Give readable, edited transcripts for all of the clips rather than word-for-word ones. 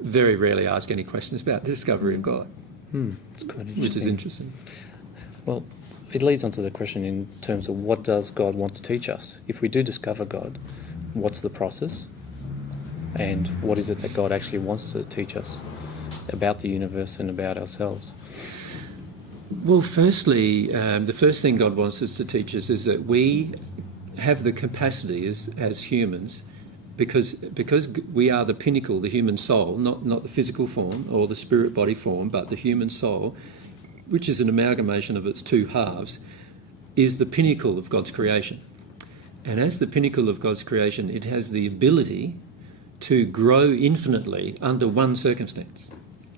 very rarely ask any questions about the discovery of God, It's quite interesting. which is interesting. Well, it leads on to the question in terms of what does God want to teach us? If we do discover God, what's the process? And what is it that God actually wants to teach us about the universe and about ourselves? Well, firstly, the first thing God wants us to teach us is that we have the capacity as humans, because we are the pinnacle, the human soul, not the physical form or the spirit body form, but the human soul, which is an amalgamation of its two halves, is the pinnacle of God's creation. And as the pinnacle of God's creation, it has the ability to grow infinitely under one circumstance.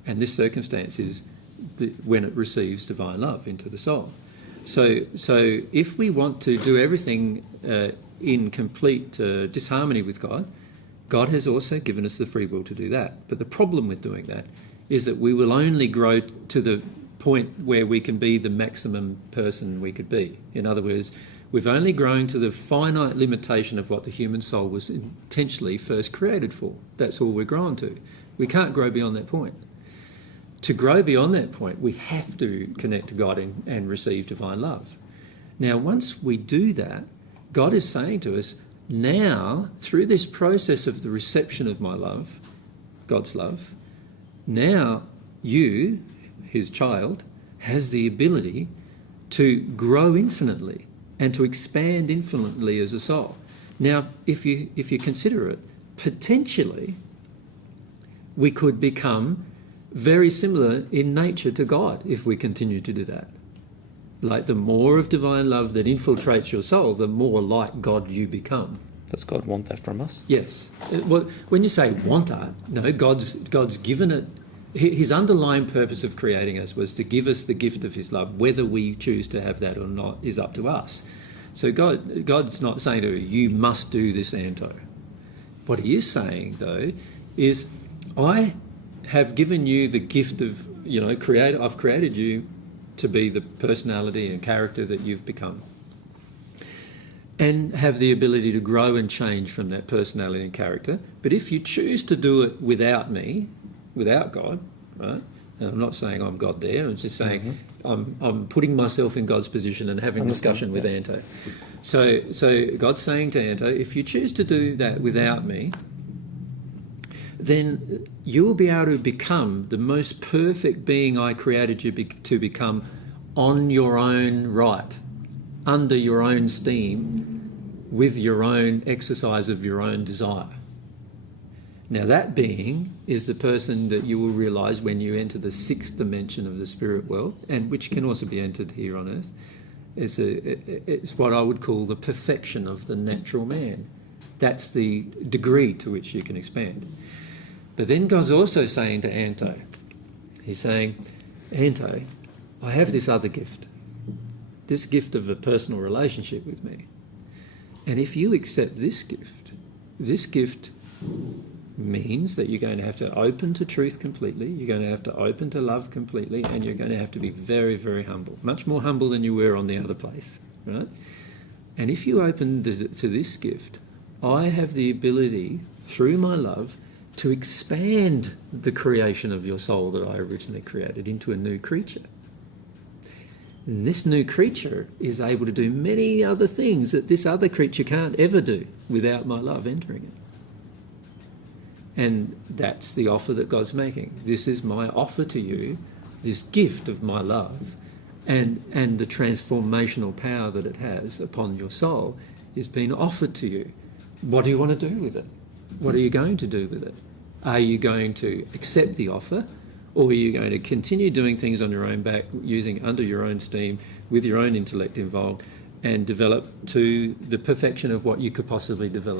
And this circumstance is when it receives divine love into the soul. So if we want to do everything in complete disharmony with God, God has also given us the free will to do that. But the problem with doing that is that we will only grow to the point where we can be the maximum person we could be. In other words, we've only grown to the finite limitation of what the human soul was intentionally first created for. That's all we're grown to. We can't grow beyond that point. To grow beyond that point, we have to connect to God and receive divine love. Now, once we do that, God is saying to us, now, through this process of the reception of my love, God's love, now you, his child, has the ability to grow infinitely and to expand infinitely as a soul. Now, if you consider it, potentially we could become very similar in nature to God if we continue to do that. Like, the more of divine love that infiltrates your soul, the more like God you become. Does God want that from us? Yes. Well, when you say want that, no, God's given it. His underlying purpose of creating us was to give us the gift of his love. Whether we choose to have that or not is up to us. So God's not saying to you must do this, Anto. What he is saying, though, is I have given you the gift of, I've created you to be the personality and character that you've become, and have the ability to grow and change from that personality and character. But if you choose to do it without me, without God, right? And I'm not saying I'm God there. I'm just saying I'm putting myself in God's position and having a discussion with Anto. So God's saying to Anto, if you choose to do that without me, then you'll be able to become the most perfect being I created you to become on your own right, under your own steam, with your own exercise of your own desire. Now, that being is the person that you will realise when you enter the sixth dimension of the spirit world, and which can also be entered here on earth. It's what I would call the perfection of the natural man. That's the degree to which you can expand. But then God's also saying to Anto, he's saying, Anto, I have this other gift, this gift of a personal relationship with me. And if you accept this gift means that you're going to have to open to truth completely, you're going to have to open to love completely, and you're going to have to be very, very humble, much more humble than you were on the other place, right? And if you open to this gift, I have the ability, through my love, to expand the creation of your soul that I originally created into a new creature. And this new creature is able to do many other things that this other creature can't ever do without my love entering it. And that's the offer that God's making. This is my offer to you, this gift of my love, and the transformational power that it has upon your soul is being offered to you. What do you want to do with it? What are you going to do with it? Are you going to accept the offer, or are you going to continue doing things on your own back, using under your own steam, with your own intellect involved, and develop to the perfection of what you could possibly develop?